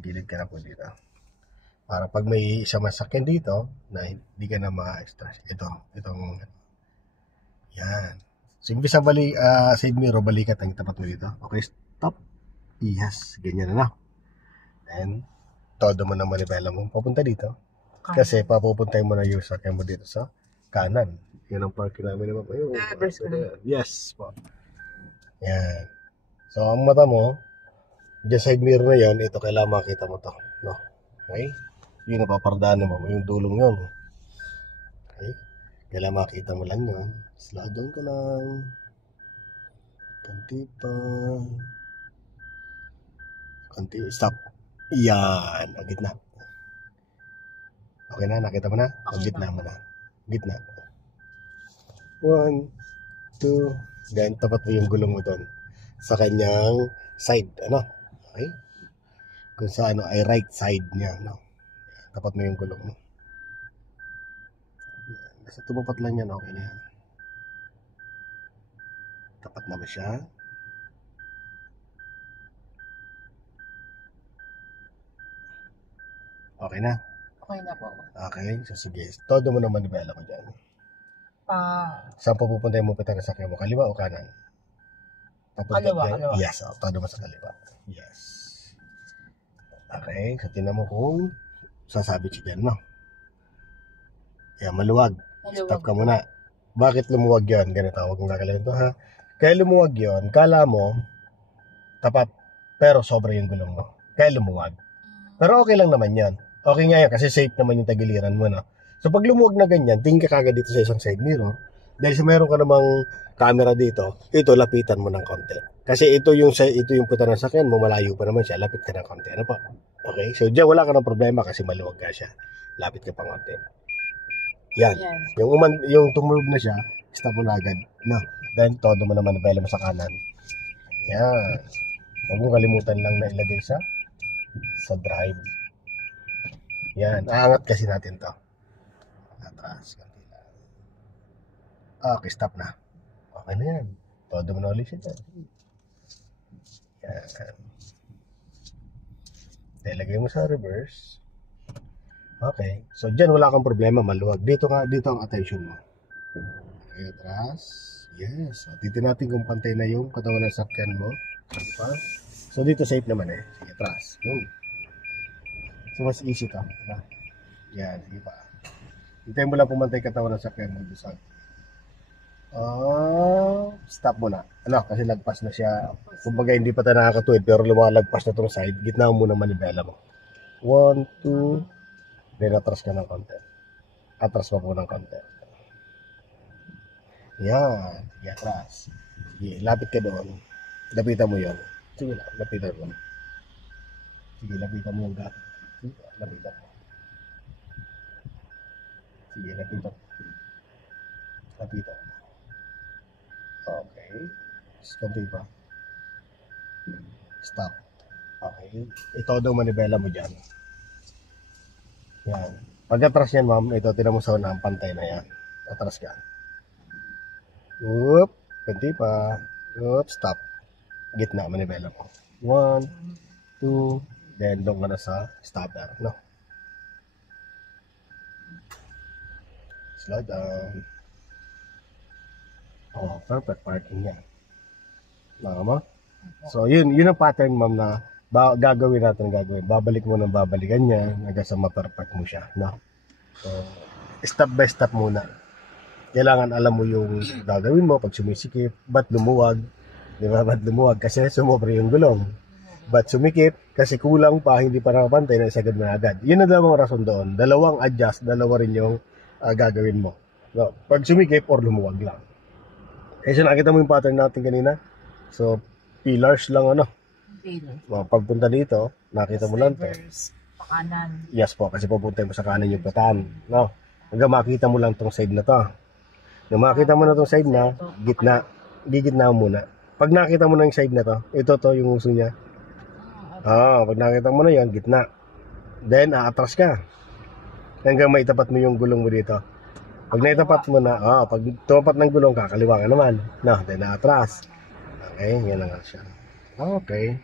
gilid ka na po dito. Para pag may isang masakyan dito, na hindi ka na ma-extra. Itong, yan. So, imbis na side mirror, balikat ang tapat mo dito. Okay, stop. Yes, ganyan na. And, todo mo na manibela mo papunta dito. Kasi papupuntay mo na yung sakyan mo dito sa kanan. Yan ang parking namin naman. Yes po. Yan. So, ang mata mo, dyan side mirror na yan, ito kailangan makita mo to. No? Okay? Yung napapardaan mo, yung dulong yun. Okay? Kailangan makita mo lang yun. Slow down ka lang. Konti pa. Konti. Stop. Yan. Ang gitna. Okay na? Nakita mo na? Ang gitna mo na. Gitna. 1, 2. Then, tapat mo yung gulong mo doon. Sa kanyang side. Ano? Okay? Kung sa ano ay right side niya. No? Tapat mo yung gulong mo. Kasi tumapat lang yan. Okay na yan. Tapat na ba siya? Okay na? Okay na po. Okay. So, sige. Todo mo naman ibala ko dyan. Saan pupunta mo pitang sakyan mo? Kaliwa o kanan? Kaliwa. Yes. Todo mo sa kaliwa. Yes. Okay. So, tinan mo kung sasabit siya dyan, no? Yan, maluwag. Stop ka muna. Bakit lumuwag yun? Ganito. Huwag mong kakalimutan ito, ha? Kaya lumuwag yun, kala mo, tapat, pero sobra yung gulong mo. Kaya lumuwag. Pero okay lang naman yan. Okay nga yan, kasi safe naman yung tagiliran mo, no? So, pag lumuwag na ganyan, tingin ka kagad dito sa isang side mirror. Dahil sa mayroon ka namang camera dito, ito, lapitan mo ng konti. Kasi ito yung puta ng sakyan mo, malayo pa naman siya, lapit ka ng konti. Ano po? Okay? So, dyan wala ka ng problema kasi maluwag ka siya. Lapit ka pang konti. Yan. Yung tumulog na siya, stop mo na agad. No? Then, todo mo naman nabela mo sa kanan. Yan. Huwag mong kalimutan lang na ilagay sa drive. Yan. Aangat kasi natin to. Atras. Okay, stop na. Okay na yan. Todo mo na ulit siya. Yan. Ilagay mo sa reverse. Okay. So, dyan wala kang problema. Maluwag. Dito ang attention mo. Okay, atras. Yes. So, dito natin kung pantay na yung katawan ng sakyan mo. Diba? So, dito safe naman eh. Sige, atras. Go. So, mas easy to. Diba? Yan. Sige pa. Hintayin mo lang pumantay katawan ng sakyan mo. Stop mo na. Ano? Kasi lagpas na siya. Kumbaga hindi pa tayo nakakatuwid pero lumalagpas na itong side. Gitna mo muna manibela mo. 1, 2. Then atras ka ng konti. Atras pa po ng konti. Yan. Sige, atras. Sige, lapit ka doon. Lapitan mo yun. Sige lang, lapitan mo. Sige, lapitan mo yung gat. Sige, lapitan mo. Sige, lapitan mo. Lapitan mo. Okay. Konti pa. Stop. Okay. Ito daw manibela mo dyan. Yan. Pag-atras yan, ma'am, ito, tinan mo sa unang pantay na yan. Atras ka. Whoop. Konti pa. Whoop. Stop. Gitna, manibela mo. 1, 2. Then, doon ka na sa starter. No? Slow down. Oh, perfect parking yan. Nakama? So, yun ang pattern, ma'am, na gagawin natin. Babalik mo ng babalikan niya hanggang sa ma-perfect mo siya. No? So, step by step muna. Kailangan alam mo yung gagawin mo pag sumisikip. Ba't lumuwag? Di ba? Ba't lumuwag? Kasi sumobra yung gulong. Ba't sumikip? Kasi kulang pa, hindi pa nakapantay na isagad mo na agad. Yun ang dalawang rason doon. Dalawang adjust, dalawa rin yung gagawin mo. No? Pag sumikip or lumuwag lang. So, nakita mo yung pattern natin kanina? So, pillars lang ano. Pagpunta dito, nakita mo lang to. Kanan. Yes po, kasi pupunta mo sa kanan yung patan. No? Hanggang makita mo lang tong side na to. Nung makita mo na tong side na, gitna. Gigitna mo muna. Pag nakita mo na yung side na to, ito to yung uso niya. Pag nakita mo na yan, gitna. Then, aatras ka. Hanggang maitapat mo yung gulong mo dito. Pag naitapat mo na, pag tumapat ng gulong ka, kaliwa ka naman. No, then atras. Okay, yan na nga siya. Okay.